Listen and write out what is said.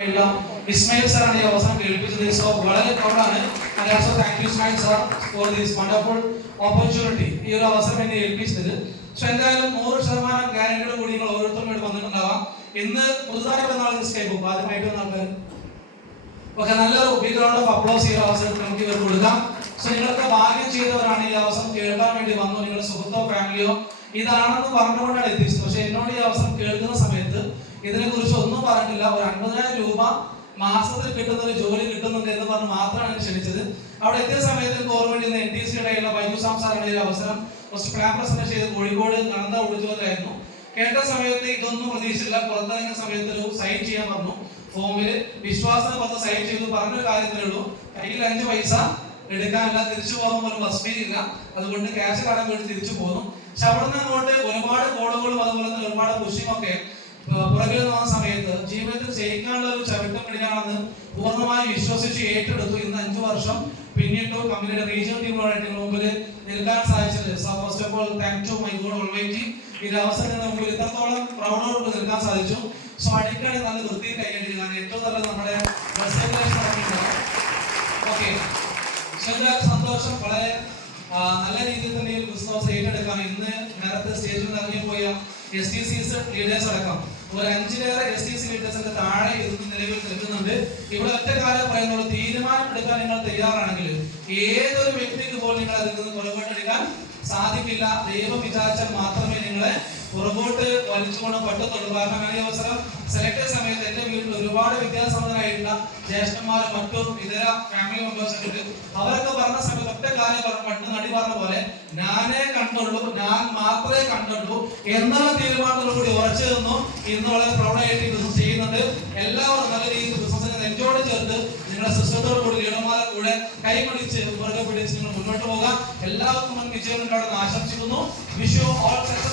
Ismail sir and also this so വളരെ പ്രൗഡാണ് and also thank you Ismail sir for this wonderful opportunity ഈ ഒരു അവസരം എന്നെ ഏൽപ്പിച്ചത്. സോ എന്തായാലും 100% ഗ്യാരണ്ടിയോട് കൂടി നിങ്ങൾ ഓരോരുത്തരും ഇവിടെ വന്നിട്ടുണ്ടാവാം. ഇന്ന് പുതുതായി വന്ന ആളുകൾ സ്കൈപ്പ് പോകും. ആദ്യമായിട്ട് വന്ന ആൾക്കാർ ഓക്കെ, നല്ലൊരു ബിഗ് റൗണ്ട് ഓഫ് അപ്ലോസ് ഈ അവസരത്തിൽ നമുക്ക് ഇവർ കൊടുക്കാം. സോ നിങ്ങളൊക്കെ ഭാഗ്യം ചെയ്തവരാണ് ഈ അവസരം കേൾക്കാൻ വേണ്ടി വന്നു. നിങ്ങളുടെ സുഹൃത്തോ ഫാമിലിയോ ഇതാണെന്ന് പറഞ്ഞുകൊണ്ടാണ് എത്തിച്ചത്. പക്ഷെ എന്നോട് ഈ അവസരം കേൾക്കുന്ന സമയത്ത് ഇതിനെ കുറിച്ച് ഒന്നും പറഞ്ഞിട്ടില്ല. ഒരു 50,000 രൂപ മാസത്തിൽ കിട്ടുന്ന ഒരു ജോലി കിട്ടുന്നുണ്ട് എന്ന് പറഞ്ഞ് മാത്രമാണ് ക്ഷണിച്ചത്. അവിടെ എത്തിയ സമയത്ത് ഗവൺമെന്റ് NTC-യുടെ ബൈജു സാംസാറിന്റെ അവസരം കുറച്ച് പ്ലാൻ പ്രസന്റ് ചെയ്ത് കോഴിക്കോട് നടന്ന ഒളിച്ചോലായിരുന്നു. കേട്ട സമയത്ത് ഇതൊന്നും പ്രതീക്ഷിച്ചില്ല. പുറത്തിറങ്ങുന്ന സമയത്ത് ഒരു സൈൻ ചെയ്യാൻ പറഞ്ഞു. ഫോമില് വിശ്വാസം പത്ത് സൈൻ ചെയ്തു. പറഞ്ഞൊരു കാര്യത്തിലേ ഉള്ളൂ, കയ്യിൽ 5 പൈസ എടുക്കാനില്ല, തിരിച്ചു പോകുമ്പോൾ ഒരു ബസ് ഫീ ഇല്ല, അതുകൊണ്ട് ക്യാഷ് കടം വേണ്ടി തിരിച്ചു പോകുന്നു. പക്ഷെ അവിടെ നിന്ന് അങ്ങോട്ട് ഒരുപാട് കോളുകളും അതുപോലെ തന്നെ ഒരുപാട് പുഷിങ്ങും ഒക്കെ പുറകിൽ വന്ന സമയത്ത് ജീവിതത്തിൽ ജയിക്കാനുള്ള ഒരു ചവിട്ടം പിടിയാണെന്ന് പൂർണ്ണമായി വിശ്വസിച്ച് ഏറ്റെടുത്തു. ഇന്ന് 5 വർഷം പിന്നീട് കമ്പനിയുടെ റീജിയണൽ ടീമുകളായിട്ട് മുമ്പിൽ നിൽക്കാൻ സാധിച്ചത്. First of all thank to my God almighty. ഈ അവസരത്തിന് മുമ്പിൽ ഇത്രത്തോളം പ്രൗഢോട് നിൽക്കാൻ സാധിച്ചു. സോ അടിക്കടി നല്ല വൃത്തിയും കൈകാര്യം ഏറ്റവും നല്ല നമ്മുടെ ഓക്കെ. സന്തോഷം. വളരെ നല്ല രീതിയിൽ തന്നെ ഈ ബിസിനസ് ഏറ്റെടുക്കാം. ഇന്ന് നേരത്തെ സ്റ്റേജിൽ ഇറങ്ങിപ്പോയ STCs ലീഡേഴ്സ് അടക്കം ഒരു 5-ലേറെ STC ലീഡേഴ്സിന്റെ താഴെ ഇരുന്ന് നിലവിൽ നിൽക്കുന്നുണ്ട്. ഇവിടെ ഒറ്റ കാര്യം പറയുന്നുള്ളൂ, തീരുമാനം എടുക്കാൻ നിങ്ങൾ തയ്യാറാണെങ്കിൽ ഏതൊരു വ്യക്തിക്ക് പോലും നിങ്ങൾ അതിൽ നിന്ന് പുറകോട്ടെടുക്കാൻ സാധിക്കില്ല. ദൈവം വിചാരിച്ചാൽ മാത്രമേ നിങ്ങളെ പുറകോട്ട് വലിച്ചുകൊണ്ട് പറ്റത്തുള്ളൂ. കാരണം ഈ അവസരം സെലക്ട് ചെയ്ത സമയത്ത് എന്റെ വീട്ടിൽ ഒരുപാട് വിദ്യാസമ്പന്നരായിട്ടുള്ള ജ്യേഷ്ഠന്മാരും മറ്റും ഇതര ഫാമിലി മെമ്പേഴ്സ് ഉണ്ട്. അവരൊക്കെ പറഞ്ഞ സമയത്ത് ഒറ്റ കാര്യം പണ്ട് നടി പറഞ്ഞ പോലെ ഞാനേ കണ്ടുള്ളൂ, ഞാൻ മാത്രമേ കണ്ടുള്ളൂ എന്നുള്ള തീരുമാനത്തോടു കൂടി ഉറച്ചു നിന്നു. ഇന്ന് വളരെ പ്രൗഢമായിട്ട് ബിസിനസ് ചെയ്യുന്നുണ്ട്. എല്ലാവരും നല്ല രീതിയിൽ ബിസിനസിനെ നെഞ്ചോട് ചേർത്ത് നിങ്ങളുടെ സിസ്റ്റത്തോടു കൂടി ലീഡർമാരെ കൂടെ കൈപിടിച്ച് മുറുകെ പിടിച്ച് നിങ്ങൾ മുന്നോട്ട് പോകാം. എല്ലാവർക്കും വിജയം ഉണ്ടാകുമെന്ന് ആശംസിക്കുന്നു. Wish you all success.